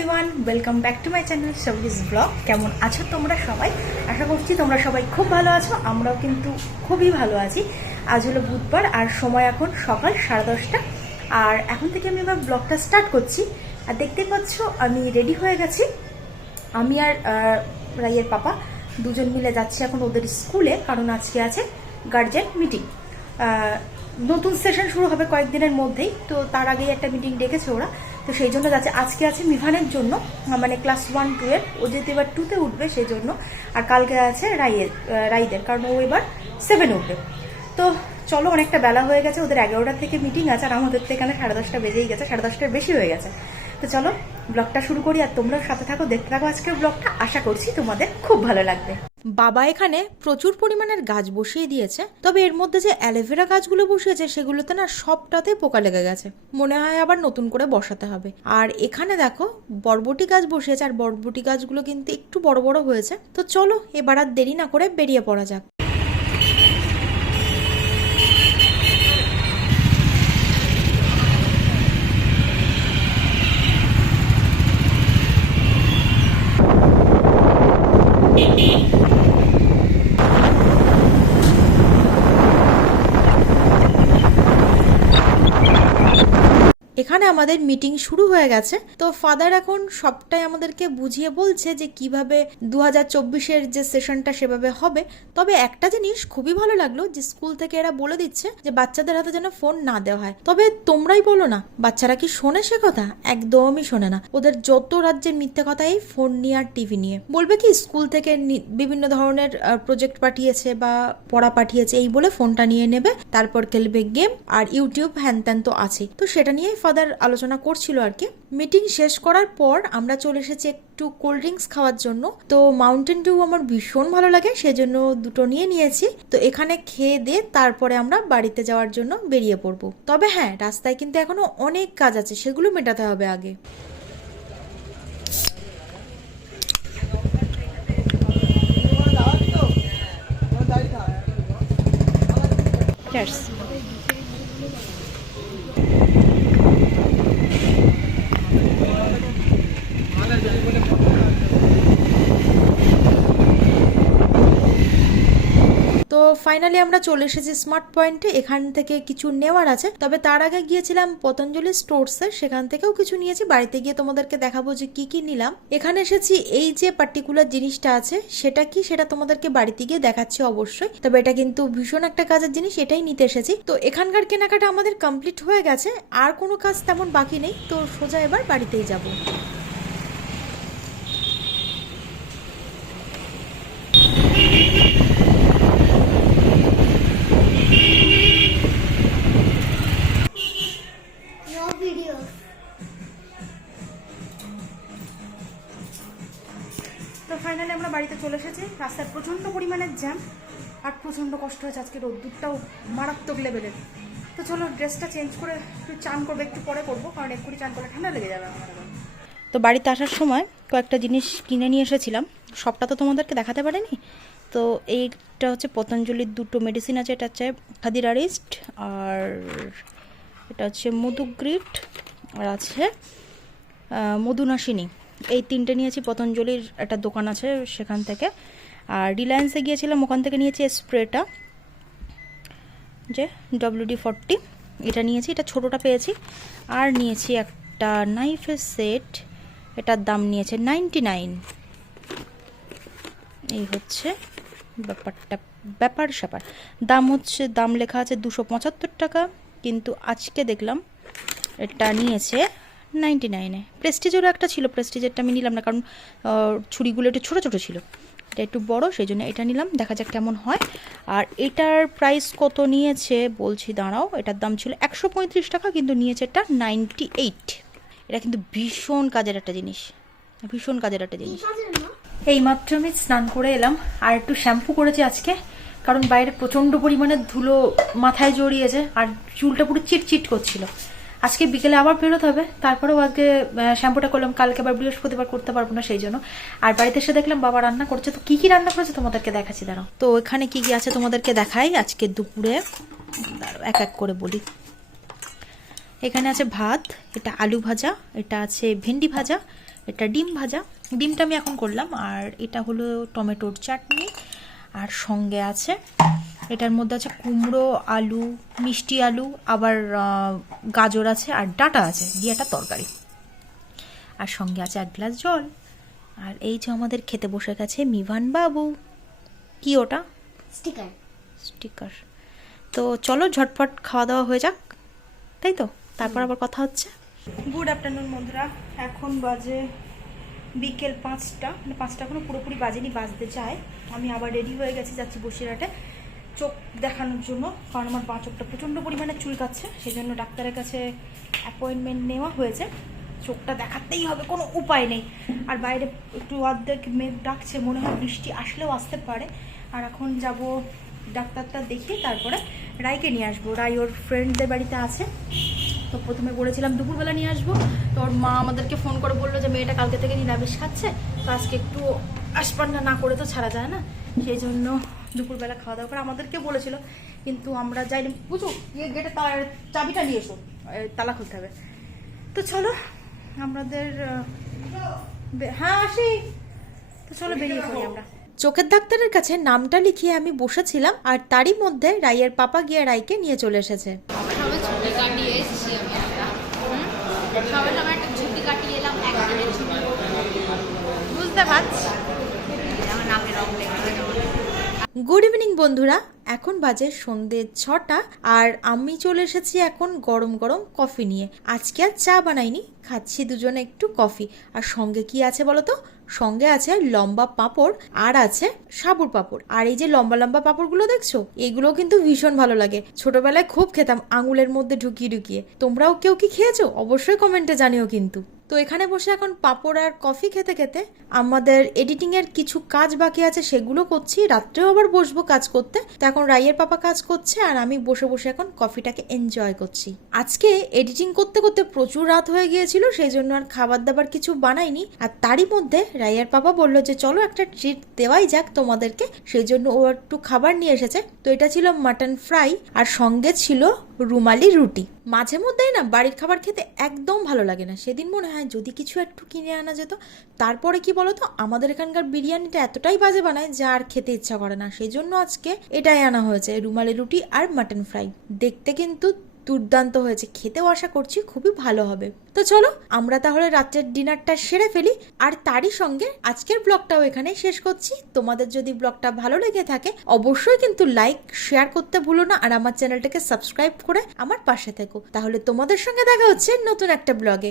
Everyone welcome back to my channel সবিজ vlog কেমন আছো তোমরা সবাই? আশা করছি তোমরা সবাই খুব ভালো আছো, আমরাও কিন্তু খুবই ভালো আছি। আজ হলো বুধবার আর সময় এখন সকাল সাড়ে দশটা। আর এখন থেকে আমি আমার ব্লগটা স্টার্ট করছি। আর দেখতে পাচ্ছ, আমি রেডি হয়ে গেছি। আমি আর রাইয়ের পাপা দুজন মিলে যাচ্ছি এখন ওদের স্কুলে, কারণ আজকে আছে গার্জেন মিটিং নতুন সেশন শুরু হবে কয়েকদিনের মধ্যেই, তো তার আগেই একটা মিটিং ডেকেছে ওরা। তো সেই জন্য যাচ্ছে, আজকে আছে মিভানের জন্য মানে ক্লাস ওয়ান টুয়েলভ ও যেহেতু এবার টুতে উঠবে সেই জন্য, আর কালকে আছে রাইয়ের রাইদের, কারণ ও এবার সেভেন উঠবে। তো চলো, অনেকটা বেলা হয়ে গেছে, ওদের এগারোটা থেকে মিটিং আছে, আর আমাদের তো এখানে সাড়ে দশটা বেজেই গেছে, সাড়ে দশটার বেশি হয়ে গেছে। তো চলো ব্লগটা শুরু করি, আর তোমরাও সাথে থাকো, দেখতে থাকো আজকের ব্লগটা আশা করছি তোমাদের খুব ভালো লাগবে। বাবা এখানে প্রচুর পরিমাণের গাছ বসিয়ে দিয়েছে, তবে এর মধ্যে যে অ্যালোভেরা গাছগুলো বসিয়েছে, সেগুলোতে না সবটাতে পোকা লেগে গেছে। মনে হয় আবার নতুন করে বসাতে হবে। আর এখানে দেখো, বরবটি গাছ বসিয়েছে, আর বরবটি গাছগুলো কিন্তু একটু বড় বড় হয়েছে। তো চলো, এবার আর দেরি না করে বেরিয়ে পড়া যাক। এখানে আমাদের মিটিং শুরু হয়ে গেছে। তো ফাদার এখন সবটাই আমাদেরকে বুঝিয়ে বলছে যে কীভাবে দু হাজার যে সেশনটা সেভাবে হবে। তবে একটা জিনিস খুবই ভালো লাগল যে স্কুল থেকে এরা বলে দিচ্ছে যে বাচ্চাদের হাতে যেন ফোন না দেওয়া হয়। তবে তোমরাই বলো না, বাচ্চারা কি শোনে সে কথা? একদমই শোনে না। ওদের যত রাজ্যের মিথ্যে কথাই ফোন নিয়ে আর টিভি নিয়ে। বলবে কি স্কুল থেকে বিভিন্ন ধরনের প্রজেক্ট পাঠিয়েছে বা পড়া পাঠিয়েছে, এই বলে ফোনটা নিয়ে নেবে। তারপর খেলবে গেম আর ইউটিউব হ্যান ত্যান তো আছে তো সেটা নিয়েই ফাদার আলোচনা করছিল আর কি। মিটিং শেষ করার পর আমরা চলে এসেছি একটু কোল্ড ড্রিঙ্কস খাওয়ার জন্য। তো মাউন্টেন ডিউ আমার ভীষণ ভালো লাগে, সেজন্য দুটো নিয়ে নিয়েছি। তো এখানে খেয়ে দিয়ে তারপরে আমরা বাড়িতে যাওয়ার জন্য বেরিয়ে পড়ব। তবে হ্যাঁ রাস্তায় কিন্তু এখনও অনেক কাজ আছে, সেগুলো মেটাতে হবে আগে। Cheers. তো ফাইনালি আমরা চলে এসেছি স্মার্ট পয়েন্টে এখান থেকে কিছু নেওয়ার আছে। তবে তার আগে গিয়েছিলাম পতঞ্জলি স্টোরসে সেখান থেকেও কিছু নিয়েছি। বাড়িতে গিয়ে তোমাদেরকে দেখাবো যে কি কি নিলাম। এখানে এসেছি, এই যে পার্টিকুলার জিনিসটা আছে, সেটা কি সেটা তোমাদেরকে বাড়িতে গিয়ে দেখাচ্ছি অবশ্যই। তবে এটা কিন্তু ভীষণ একটা কাজের জিনিস, এটাই নিতে এসেছি। তো এখানকার কেনাকাটা আমাদের কমপ্লিট হয়ে গেছে। আর কোনো কাজ তেমন বাকি নেই। তো সোজা এবার বাড়িতেই যাব। তো ফাইনালি আমরা বাড়িতে চলে এসেছি। রাস্তায় প্রচণ্ড পরিমাণের জ্যাম আর প্রচণ্ড কষ্ট হয়েছে। আজকে রোদ্দুরটাও মারাত্মক লেভেলের তো চলো ড্রেসটা চেঞ্জ করে একটু চান করব, একটু পরে করব, কারণ এক্ষুনি চান করলে ঠান্ডা লেগে যাবে তো বাড়িতে আসার সময় কয়েকটা জিনিস কিনে নিয়ে এসেছিলাম। সবটা তো তোমাদেরকে দেখাতে পারিনি। তো এইটা হচ্ছে পতঞ্জলির দুটো মেডিসিন আছে। এটা হচ্ছে খাদিরারিস্ট আর এটা হচ্ছে মধুগ্রিট আর আছে মধুনাশিনী। এই তিনটে নিয়েছি, পতঞ্জলির একটা দোকান আছে সেখান থেকে। আর রিলায়েন্সে গিয়েছিলাম, ওখান থেকে নিয়েছি স্প্রেটা যে ডব্লিউডি ফর্টি এটা নিয়েছি, এটা ছোটোটা পেয়েছি। আর নিয়েছি একটা নাইফের সেট এটার দাম নিয়েছে নাইনটি নাইন এই হচ্ছে ব্যাপারটা, ব্যাপার স্যাপার। দাম হচ্ছে, দাম লেখা আছে দুশো পঁচাত্তর টাকা, কিন্তু আজকে দেখলাম, এটা নিয়েছে নাইনটি নাইনে। প্রেস্টিজেরও একটা ছিল, প্রেস্টিজেরটা আমি নিলাম না, কারণ ছুরিগুলো একটু ছোটো ছোটো ছিল। এটা একটু বড়, সেই জন্য এটা নিলাম, দেখা যাক কেমন হয়। আর এটার প্রাইস কত নিয়েছে বলছি, দাঁড়াও, এটার দাম ছিল একশো পঁয়ত্রিশ টাকা, কিন্তু নিয়েছে এটা নাইনটি এইট। এটা কিন্তু ভীষণ কাজের একটা জিনিস, ভীষণ কাজের একটা জিনিস। এই মাত্র আমি স্নান করে এলাম, আর একটু শ্যাম্পু করেছি আজকে, কারণ বাইরে প্রচণ্ড পরিমাণে ধুলো মাথায় জড়িয়েছে, আর চুলটা পুরো চিটচিট করছিল। আজকে বিকেলে আবার বেরোতে হবে। তারপরেও আজকে শ্যাম্পুটা করলাম। কালকে আবার বৃহস্পতিবার করতে পারব না সেই জন্য। আর বাড়িতে এসে দেখলাম বাবা রান্না করছে। তো কি কি রান্না করেছে তোমাদেরকে দেখাচ্ছি, দাঁড়াও। তো এখানে কি কি আছে তোমাদেরকে দেখাই। আজকে দুপুরে এক এক করে বলি। এখানে আছে ভাত, এটা আলু ভাজা, এটা আছে ভেন্ডি ভাজা, এটা ডিম ভাজা। ডিমটা আমি এখন করলাম। আর এটা হলো টমেটোর চাটনি। আর সঙ্গে আছে এটার মধ্যে আছে কুমড়ো আলু মিষ্টি আলু আবার গাজর আছে আর ডাঁটা আছে দিয়ে একটা তরকারি। আর সঙ্গে আছে এক গ্লাস জল। আর এই যে আমাদের খেতে বসে গেছে মিভান বাবু। কি ওটা? স্টিকার। স্টিকার। তো চলো ঝটপট খাওয়া দাওয়া হয়ে যাক তাই তো? তারপর আবার কথা হচ্ছে। গুড আফটারনুন বন্ধুরা এখন বাজে বিকেল পাঁচটা মানে পাঁচটা এখনও পুরোপুরি বাজেনি বাজতে চায়। আমি আবার রেডি হয়ে গেছি যাচ্ছি বসিরহাটে। চোখ দেখানোর জন্য, কারণ আমার বাঁ চোখটা প্রচণ্ড পরিমাণে চুলকাচ্ছে সেই জন্য ডাক্তারের কাছে অ্যাপয়েন্টমেন্ট নেওয়া হয়েছে। চোখটা দেখাতেই হবে, কোনো উপায় নেই। আর বাইরে একটু অর্ধেক মেঘ ডাকছে, মনে হয় বৃষ্টি আসলেও আসতে পারে। আর এখন যাব ডাক্তারটা দেখিয়ে তারপরে রায়কে নিয়ে আসব। রায় ওর ফ্রেন্ডদের বাড়িতে আছে। তো প্রথমে বলেছিলাম দুপুরবেলা নিয়ে আসব। তো ওর মা আমাদেরকে ফোন করে বলল যে, মেয়েটা কালকে থেকে নিরামিষ খাচ্ছে। তো আজকে একটু আসপান্না না করে তো ছাড়া যায় না। সেই জন্য দুপুরবেলা খাওয়া দাওয়া করে আমাদেরকে বলেছিল কিন্তু আমরা যাইনি বুঝো গেটে তালার চাবিটা নিয়ে এসো তালা খুলতে হবে। তো চলো আমাদের হ্যাঁ আসি। তো চলো বেরিয়ে পড়ি আমরা। চোখের ডাক্তারের কাছে নামটা লিখিয়ে আমি বসেছিলাম আর তারই মধ্যে রাইয়ের পাপা গিয়ে রাইকে নিয়ে চলে এসেছে। বুঝতে ছুটি কাটিয়ে এসেছি আমি একটা হুম? সবে সবে একটা ছুটি কাটিয়ে এলাম একদিনের ছুটি বুঝতে পারছি আমার নাকে রং লেগে গেছে গুড ইভিনিং বন্ধুরা। এখন বাজে সন্ধে ছটা, আর আমি চলে এসেছি এখন গরম গরম কফি নিয়ে। আজকে আর চা বানাইনি, খাচ্ছি দুজনে একটু কফি। আর সঙ্গে কি আছে বলো তো সঙ্গে আছে লম্বা পাঁপড়, আর আছে সাবুর পাঁপড়। আর এই যে লম্বা লম্বা পাঁপড়গুলো দেখছ এগুলো কিন্তু ভীষণ ভালো লাগে। ছোটবেলায় খুব খেতাম আঙুলের মধ্যে ঢুকিয়ে ঢুকিয়ে। তোমরাও কেউ কি খেয়েছো? অবশ্যই কমেন্টে জানিও কিন্তু। তো এখানে বসে এখন পাঁপড় আর কফি খেতে খেতে আমাদের এডিটিং এর কিছু কাজ বাকি আছে, সেগুলো করছি। রাত্রেও আবার বসবো কাজ করতে। তো এখন রাইয়ের পাপা কাজ করছে আর আমি বসে বসে এখন কফিটাকে এনজয় করছি। আজকে এডিটিং করতে করতে প্রচুর রাত হয়ে গিয়েছিল, সেই জন্য আর খাবার দাবার কিছু বানাইনি। আর তারই মধ্যে রাইয়ের পাপা বলল যে, চলো একটা ট্রিট দেওয়াই যাক তোমাদেরকে। সেই জন্য ও একটু খাবার নিয়ে এসেছে। তো এটা ছিল মাটন ফ্রাই আর সঙ্গে ছিল রুমালি রুটি। মাঝে মধ্যেই না বাড়ির খাবার খেতে একদম ভালো লাগে না। সেদিন মনে হয় যদি কিছু একটু কিনে আনা যেত, তারপরে কি বলতো, আমাদের এখানকার বিরিয়ানিটা এতটাই বাজে বানায় যা আর খেতে ইচ্ছা করে না। সেই জন্য আজকে এটাই আনা হয়েছে রুমালি রুটি আর মাটন ফ্রাই দেখতে কিন্তু দুর্দান্ত হয়েছে। খেতেও আশা করছি খুবই ভালো হবে। তো চলো, আমরা তাহলে রাত্রের ডিনারটা সেরে ফেলি। আর তারই সঙ্গে আজকের ব্লগটাও এখানে শেষ করছি। তোমাদের যদি ব্লগটা ভালো লেগে থাকে, অবশ্যই কিন্তু লাইক, শেয়ার করতে ভুলো না। আর আমার চ্যানেলটাকে সাবস্ক্রাইব করে আমার পাশে থেকো। তাহলে তোমাদের সঙ্গে দেখা হচ্ছে নতুন একটা ব্লগে।